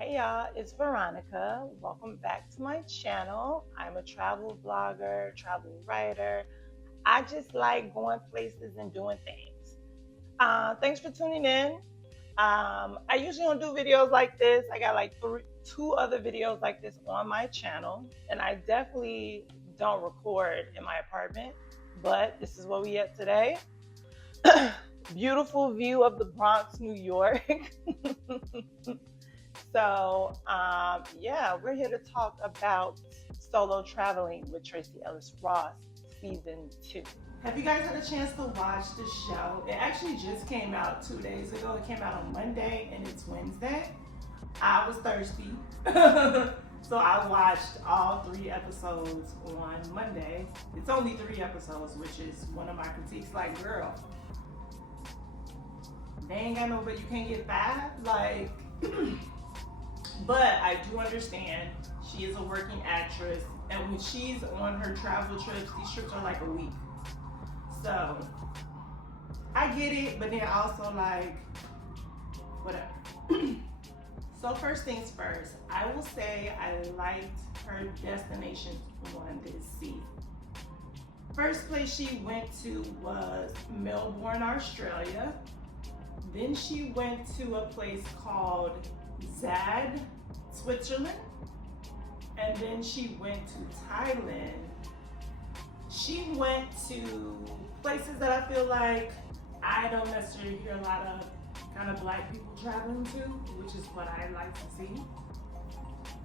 Hey y'all, it's Veronica. Welcome back to my channel. I'm a travel blogger, travel writer. I just like going places and doing things. Thanks for tuning in. I usually don't do videos like this. I got like two other videos like this on my channel, and I definitely don't record in my apartment, but this is what we at today. Beautiful view of the Bronx, New York. Yeah, we're here to talk about solo traveling with Tracee Ellis Ross, season 2. Have you guys had a chance to watch the show? It actually just came out 2 days ago. It came out on Monday and it's Wednesday. I was thirsty. So I watched all 3 episodes on Monday. It's only 3 episodes, which is one of my critiques. Like, girl, they ain't got no, but you can't get 5. Like, but I do understand she is a working actress, and when she's on her travel trips, these trips are like a week. So I get it, but then also like whatever. So first things first, I will say I liked her destinations on this season. First place she went to was Melbourne, Australia. Then she went to a place called Zad, Switzerland. And then she went to Thailand. She went to places that I feel like I don't necessarily hear a lot of kind of black people traveling to, which is what I like to see.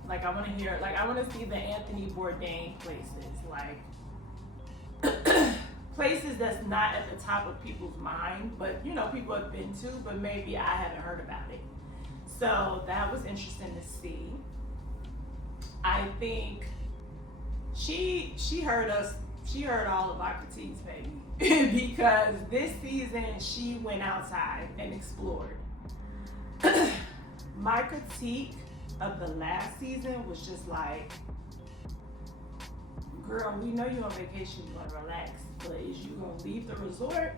Like I want to hear, like I want to see the Anthony Bourdain places, like places that's not at the top of people's mind, but you know, people have been to, but maybe I haven't heard about it. So that was interesting to see. I think she heard us, she heard all of our critiques, baby. Because this season she went outside and explored. My critique of the last season was just like, girl, we know you're on vacation, you wanna relax, but is you gonna leave the resort?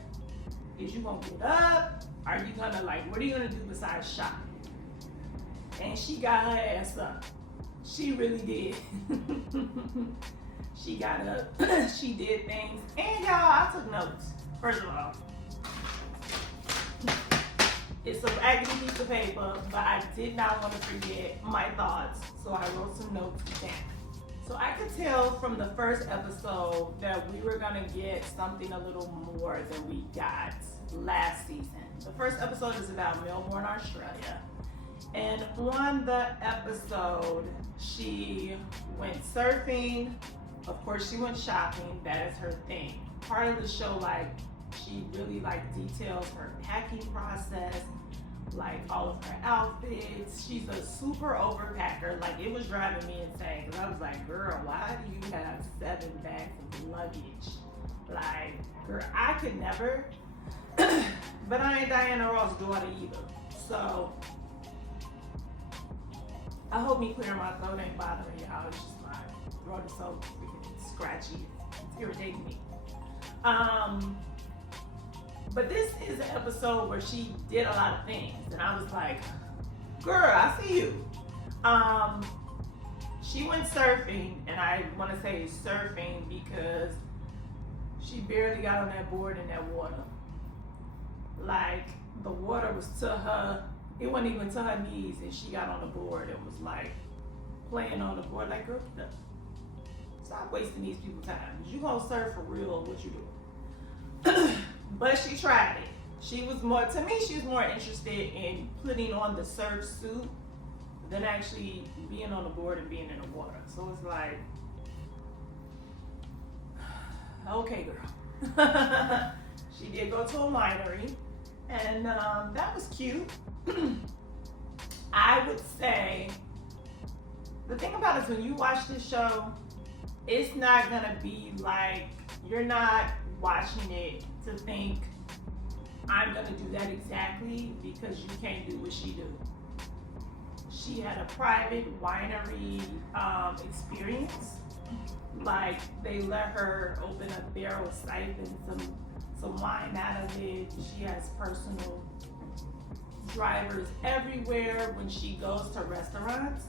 Is you gonna get up? Are you gonna like, what are you gonna do besides shop? And she got her ass up. She really did. She got up, she did things, and y'all, I took notes. First of all, it's a raggedy piece of paper, but I did not want to forget my thoughts, so I wrote some notes down. So I could tell from the first episode that we were gonna get something a little more than we got last season. The first episode is about Melbourne, Australia. And on the episode, she went surfing. Of course, she went shopping. That is her thing. Part of the show, like, she really like details her packing process, like all of her outfits. She's a super overpacker. Like, it was driving me insane because I was like, girl, why do you have 7 bags of luggage? Like, girl, I could never. But I ain't Diana Ross' daughter either. So I hope me clearing my throat ain't bothering y'all. It's just my throat is so freaking scratchy. It's irritating me. But this is an episode where she did a lot of things, and I was like, girl, I see you. She went surfing, and I want to say surfing because she barely got on that board in that water. Like, the water was to her, it wasn't even to her knees, and she got on the board and was like playing on the board. Like, girl, stop wasting these people's time. You gonna surf for real or what you doing? But she tried it. She was more, to me, she was more interested in putting on the surf suit than actually being on the board and being in the water. So it's like, okay, girl. She did go to a winery, and that was cute. I would say the thing about it is when you watch this show, it's not gonna be like, you're not watching it to think I'm gonna do that exactly, because you can't do what she do. She had a private winery experience. Like, they let her open a barrel, siphon some wine out of it. She has personal drivers everywhere when she goes to restaurants.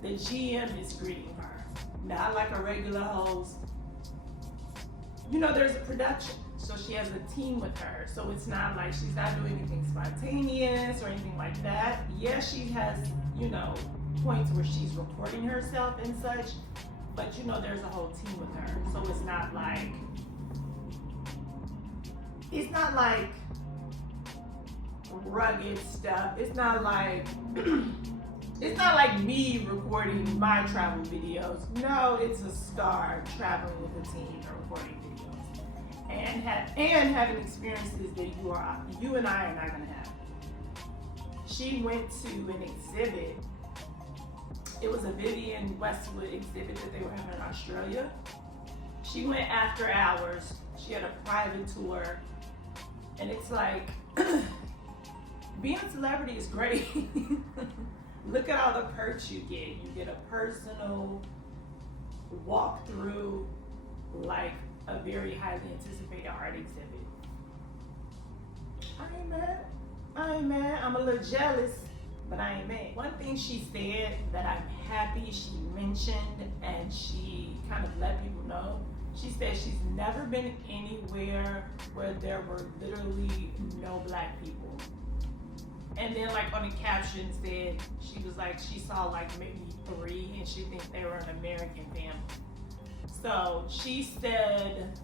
The GM is greeting her, not like a regular host. You know, there's a production, so she has a team with her. So it's not like she's not doing anything spontaneous or anything like that. Yes, she has, you know, points where she's recording herself and such, but you know, there's a whole team with her. So it's not like rugged stuff. It's not like it's not like me recording my travel videos. No, it's a star traveling with a team and recording videos and having experiences that you and I are not gonna have. She went to an exhibit. It was a Vivienne Westwood exhibit that they were having in Australia. She went after hours. She had a private tour. And it's like, being a celebrity is great. Look at all the perks you get. You get a personal walkthrough, like a very highly anticipated art exhibit. I ain't mad. I'm a little jealous, but I ain't mad. One thing she said that I'm happy she mentioned and she kind of let people know, she said she's never been anywhere where there were literally no black people. And then like on the caption said, she was like, she saw like maybe 3 and she thinks they were an American family. So she said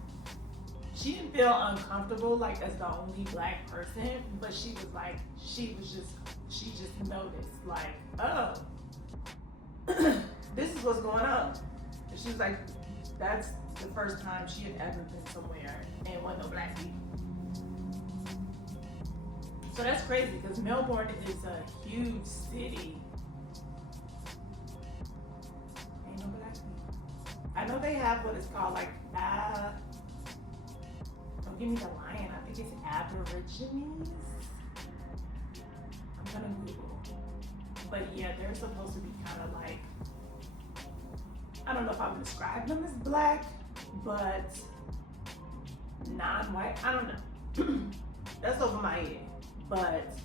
she didn't feel uncomfortable like as the only black person, but she was like, she just noticed like, oh, this is what's going on. And she was like, that's the first time she had ever been somewhere and wasn't no black people. So that's crazy because Melbourne is a huge city. Ain't no black people. I know they have what is called like, don't give me the lion, I think it's Aborigines. I'm gonna Google. But yeah, they're supposed to be kind of like, I don't know if I would describe them as black, but non-white, I don't know. That's over my head. But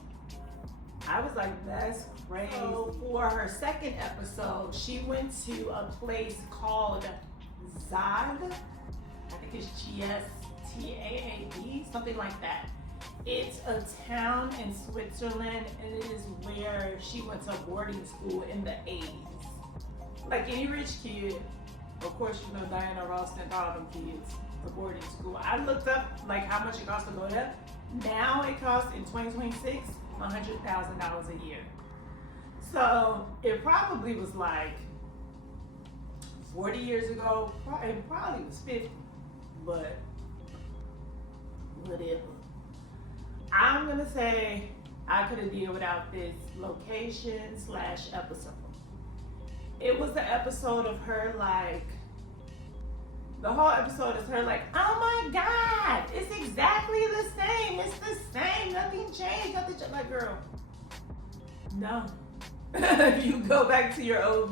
I was like, that's crazy. So for her second episode, she went to a place called Zag. I think it's Gstaad, something like that. It's a town in Switzerland, and it is where she went to boarding school in the 80s. Like any rich kid, of course, you know, Diana Ross sent all them kids to boarding school. I looked up like how much it costs to go there. Now it costs in 2026 $100,000 a year. So it probably was like 40 years ago. It probably was 50, but whatever. I'm gonna say I could have dealt without this location/episode. It was the episode of her like, the whole episode is her like, oh my God, it's exactly the same. It's the same. Nothing changed. Like, girl, no. You go back to your old,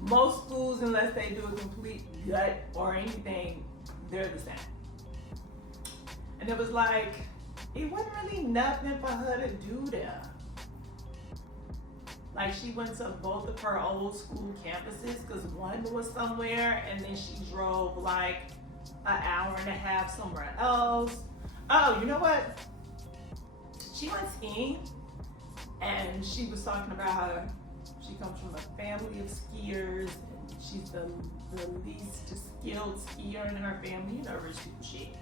most schools, unless they do a complete gut or anything, they're the same. And it was like, it wasn't really nothing for her to do there. Like she went to both of her old school campuses because one was somewhere and then she drove like an hour and a half somewhere else. Oh, you know what? She went skiing and she was talking about how she comes from a family of skiers and she's the least skilled skier in her family. You know, rich people shit.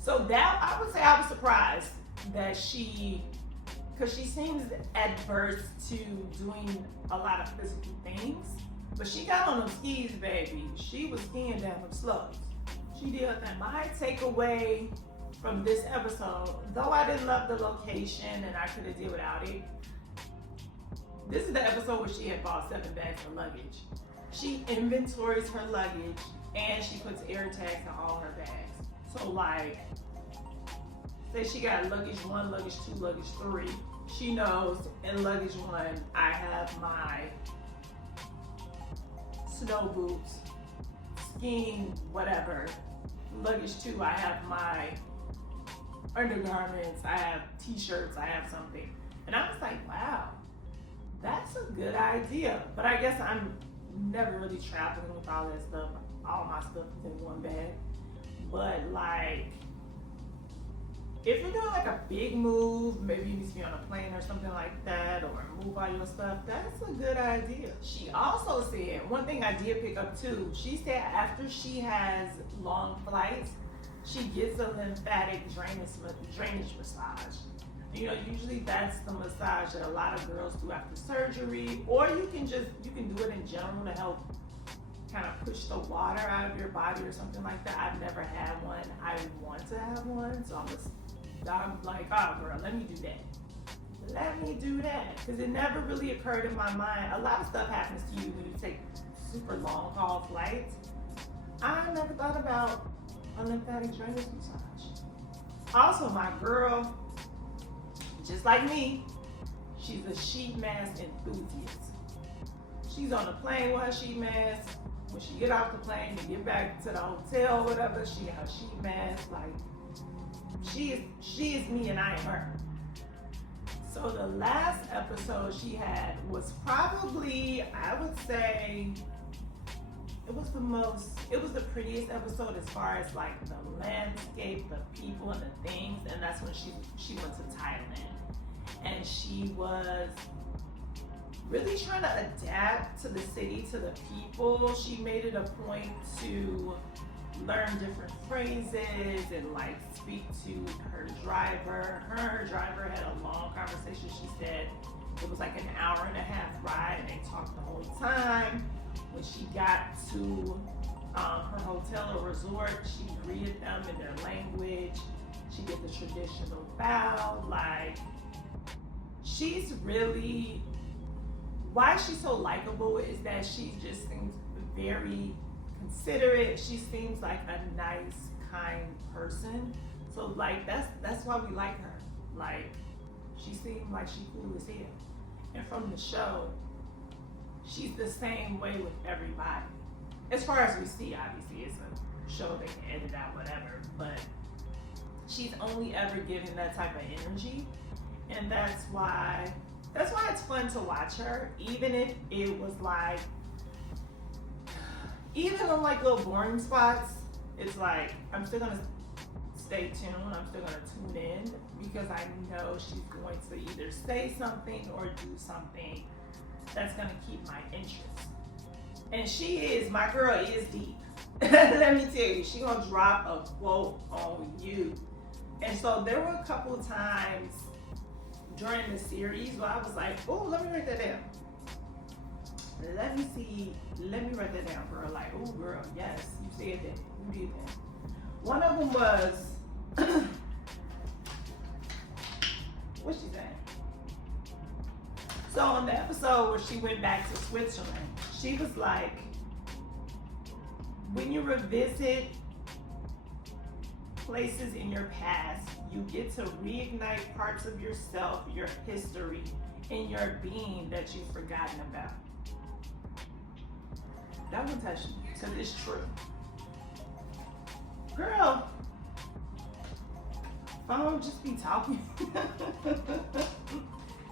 So that, I would say I was surprised that because she seems adverse to doing a lot of physical things, but she got on them skis, baby. She was skiing down them slopes. She did that. My takeaway from this episode, though I didn't love the location and I could have did without it, this is the episode where she had bought 7 bags of luggage. She inventories her luggage and she puts air tags on all her bags. So like, say she got luggage 1, luggage 2, luggage 3. She knows in luggage 1, I have my snow boots, skiing, whatever. Luggage 2, I have my undergarments, I have t-shirts, I have something. And I was like, wow, that's a good idea. But I guess I'm never really traveling with all that stuff. All my stuff is in one bag. But like, if you're doing like a big move, maybe you need to be on a plane or something like that, or move all your stuff, that's a good idea. She also said, one thing I did pick up too, she said after she has long flights, she gets a lymphatic drainage massage. You know, usually that's the massage that a lot of girls do after surgery, or you can do it in general to help kind of push the water out of your body or something like that. I've never had one. I want to have one, so I'm like, oh girl, let me do that. Let me do that. Because it never really occurred in my mind. A lot of stuff happens to you when you take super long haul flights. I never thought about a lymphatic drainage massage. Also, my girl, just like me, she's a sheet mask enthusiast. She's on the plane with her sheet mask. When she get off the plane to get back to the hotel, whatever, she got her sheet mask. Like, she is me and I am her. So the last episode she had was probably, I would say, it was the prettiest episode as far as like the landscape, the people and the things, and that's when she went to Thailand. And she was really trying to adapt to the city, to the people. She made it a point to learn different phrases and like speak to her driver. Her and her driver had a long conversation. She said it was like an hour and a half ride and they talked the whole time. When she got to her hotel or resort, she greeted them in their language. She did the traditional bow. Like, she's really, why she's so likable is that she just seems very considerate. She seems like a nice, kind person. So like that's why we like her. Like, she seemed like she cool as hell. And from the show, she's the same way with everybody. As far as we see, obviously it's a show they can edit out whatever, but she's only ever given that type of energy. And that's why it's fun to watch her, even if it was like, even on like little boring spots, it's like, I'm still gonna stay tuned, I'm still gonna tune in, because I know she's going to either say something or do something that's gonna keep my interest. And my girl is deep. Let me tell you, she gonna drop a quote on you. And so there were a couple times during the series where I was like, oh, let me write that down. Let me write that down, girl. Like, oh girl, yes, you said that, you did that. One of them was, what's she saying? So on the episode where she went back to Switzerland, she was like, when you revisit places in your past, you get to reignite parts of yourself, your history, and your being that you've forgotten about. That one touched me, because it's true. Girl, phone just be talking.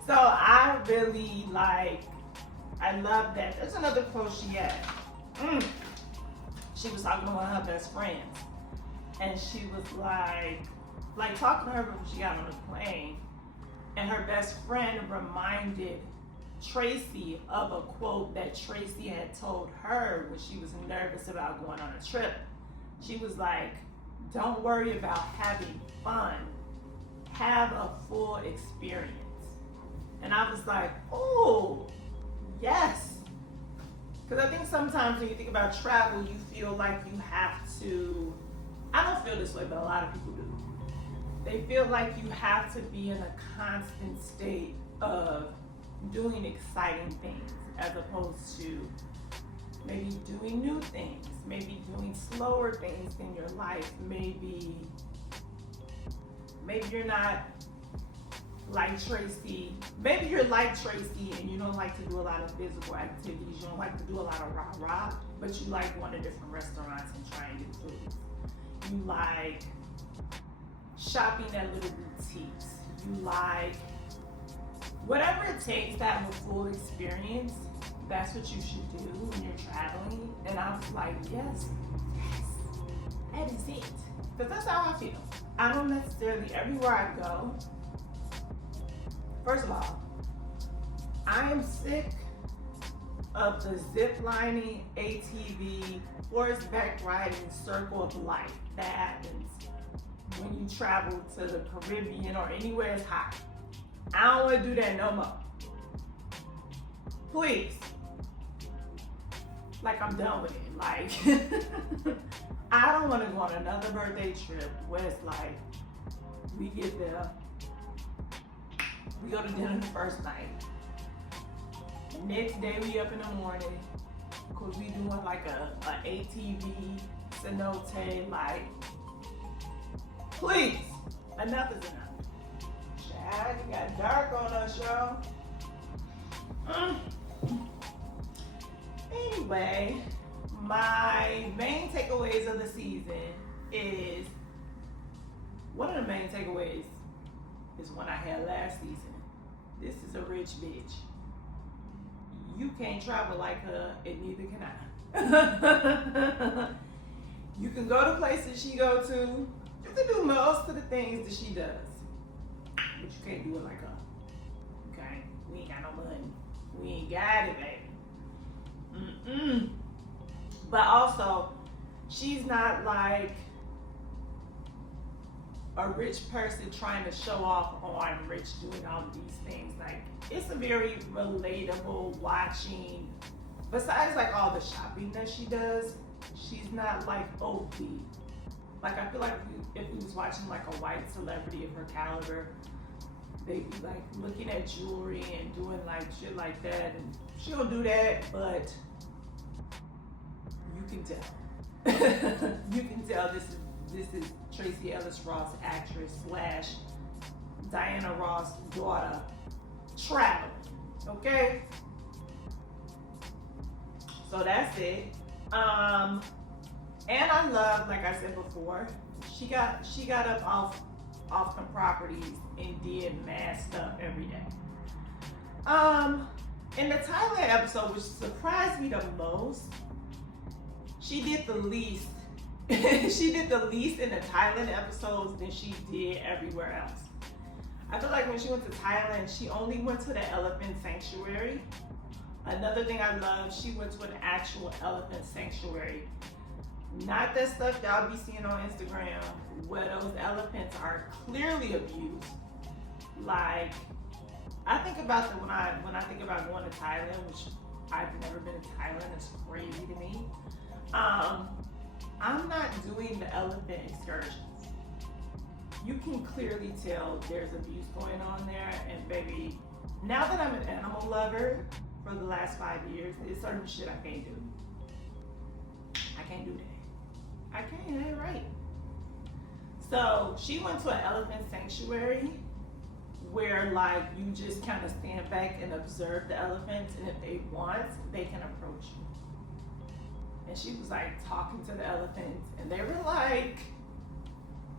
So I really I love that. There's another quote she had. She was talking to one of her best friends. And she was like talking to her when she got on the plane. And her best friend reminded Tracee of a quote that Tracee had told her when she was nervous about going on a trip. She was like, don't worry about having fun. Have a full experience. And I was like, oh, yes. Because I think sometimes when you think about travel, you feel like you have to, I don't feel this way, but a lot of people do. They feel like you have to be in a constant state of doing exciting things as opposed to maybe doing new things, maybe doing slower things in your life. Maybe you're not like Tracee. Maybe you're like Tracee and you don't like to do a lot of physical activities. You don't like to do a lot of rah-rah, but you like going to different restaurants and trying new foods. You like shopping at little boutiques. You like whatever it takes to have a full experience. That's what you should do when you're traveling. And I was like, yes, that is it. Because that's how I feel. I don't necessarily, everywhere I go, first of all, I am sick of the zip lining, ATV, horseback riding circle of life that happens when you travel to the Caribbean or anywhere it's hot. I don't want to do that no more. Please. Like, I'm done with it. Like, I don't want to go on another birthday trip where it's like, we get there, we go to dinner the first night. Next day we up in the morning, cause we doing like a ATV, cenote, like, please, enough is enough. Child, you got dark on us, y'all. Anyway, my main takeaways of the season is, one of the main takeaways is one I had last season. This is a rich bitch. You can't travel like her, and neither can I. You can go to places she go to. You can do most of the things that she does, but you can't do it like her. Okay? We ain't got no money. We ain't got it, baby. But also, she's not like a rich person trying to show off, oh, I'm rich doing all of these things. Like, it's a very relatable watching. Besides like all the shopping that she does, she's not like OP. Like, I feel like if we was watching like a white celebrity of her caliber, they'd be like looking at jewelry and doing like shit like that, and she'll do that, but you can tell. You can tell this is Tracee Ellis Ross, actress / Diana Ross' daughter, traveling. Okay? So that's it. And I love, like I said before, she got up off some properties and did mad stuff every day. In the Thailand episode, which surprised me the most, she did the least. She did the least in the Thailand episodes than she did everywhere else. I feel like when she went to Thailand, she only went to the elephant sanctuary. Another thing I love, she went to an actual elephant sanctuary. Not that stuff y'all be seeing on Instagram where those elephants are clearly abused. Like, I think about that when I think about going to Thailand, which I've never been to Thailand, it's crazy to me. I'm not doing the elephant excursions. You can clearly tell there's abuse going on there, and baby, now that I'm an animal lover for the last 5 years, there's certain shit I can't do. I can't do that. I can't, that ain't right. So she went to an elephant sanctuary where like you just kind of stand back and observe the elephants, and if they want, they can approach you. And she was like talking to the elephants, and they were like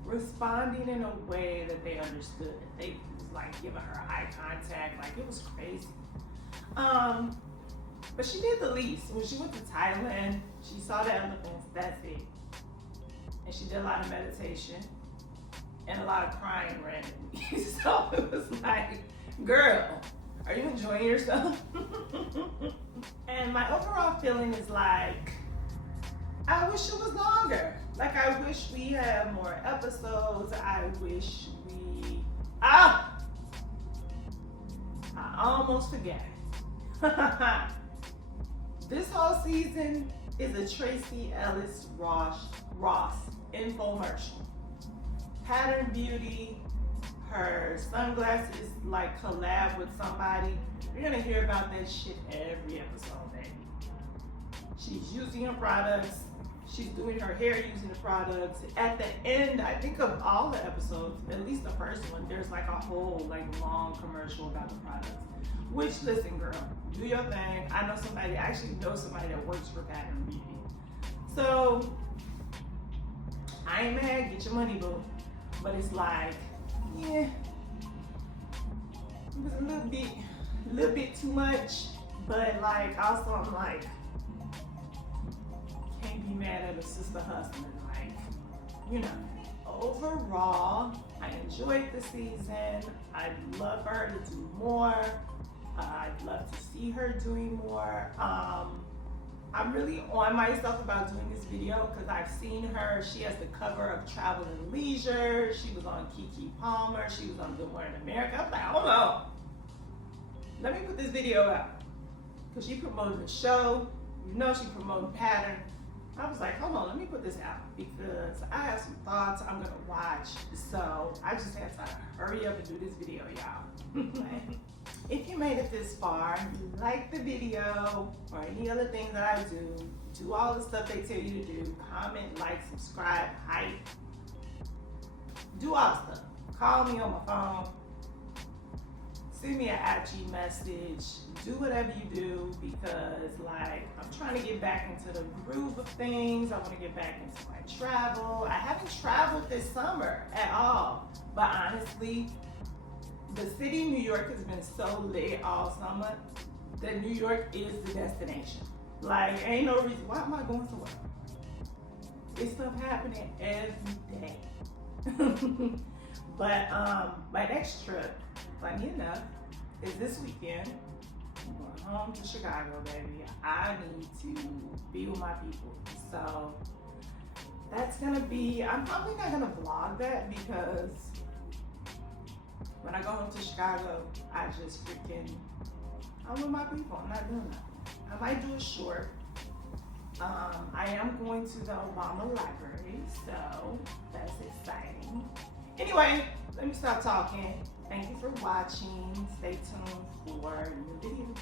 responding in a way that they understood. They was like giving her eye contact, like it was crazy. But she did the least. When she went to Thailand, she saw the elephants, that's it. And she did a lot of meditation and a lot of crying randomly. So it was like, girl, are you enjoying yourself? And my overall feeling is like, I wish it was longer. Like, I wish we had more episodes. I wish we, I almost forgot. This whole season is a Tracee Ellis Ross infomercial. Pattern Beauty, her sunglasses like collab with somebody. You're gonna hear about that shit every episode, baby. She's using her products. She's doing her hair using the products. At the end, I think of all the episodes, at least the first one, there's like a whole like long commercial about the products. Which, listen, girl, do your thing. I know somebody, I actually know somebody that works for Pattern Beauty. So, I ain't mad, get your money, boo. but it's like, yeah, it was a little bit too much. But like, also I'm like, can't be mad at a sister husband. Like, you know, overall, I enjoyed the season. I'd love for her to do more. I'd love to see her doing more. I'm really on myself about doing this video because I've seen her. She has the cover of Travel and Leisure. She was on Keke Palmer. She was on Good Morning America. I'm like, hold on. Let me put this video out. Because she promoted the show. You know she promoted Pattern. I was like, hold on, let me put this out because I have some thoughts I'm gonna watch. So I just had to hurry up and do this video, y'all. If you made it this far, you like the video or any other thing that I do all the stuff they tell you to do. Comment, like, subscribe, hype. Do all the stuff. Call me on my phone. Send me an IG message. Do whatever you do because like I'm trying to get back into the groove of things. I want to get back into my travel. I haven't traveled this summer at all. But honestly, the city of New York has been so lit all summer that New York is the destination. Like ain't no reason, why am I going somewhere? There's stuff happening every day. But my next trip, funny enough, is this weekend. I'm going home to Chicago, baby. I need to be with my people. So that's gonna be, I'm probably not gonna vlog that because when I go home to Chicago, I'm with my people. I'm not doing nothing. I might do a short. I am going to the Obama Library, so that's exciting. Anyway, let me stop talking. Thank you for watching. Stay tuned for new videos.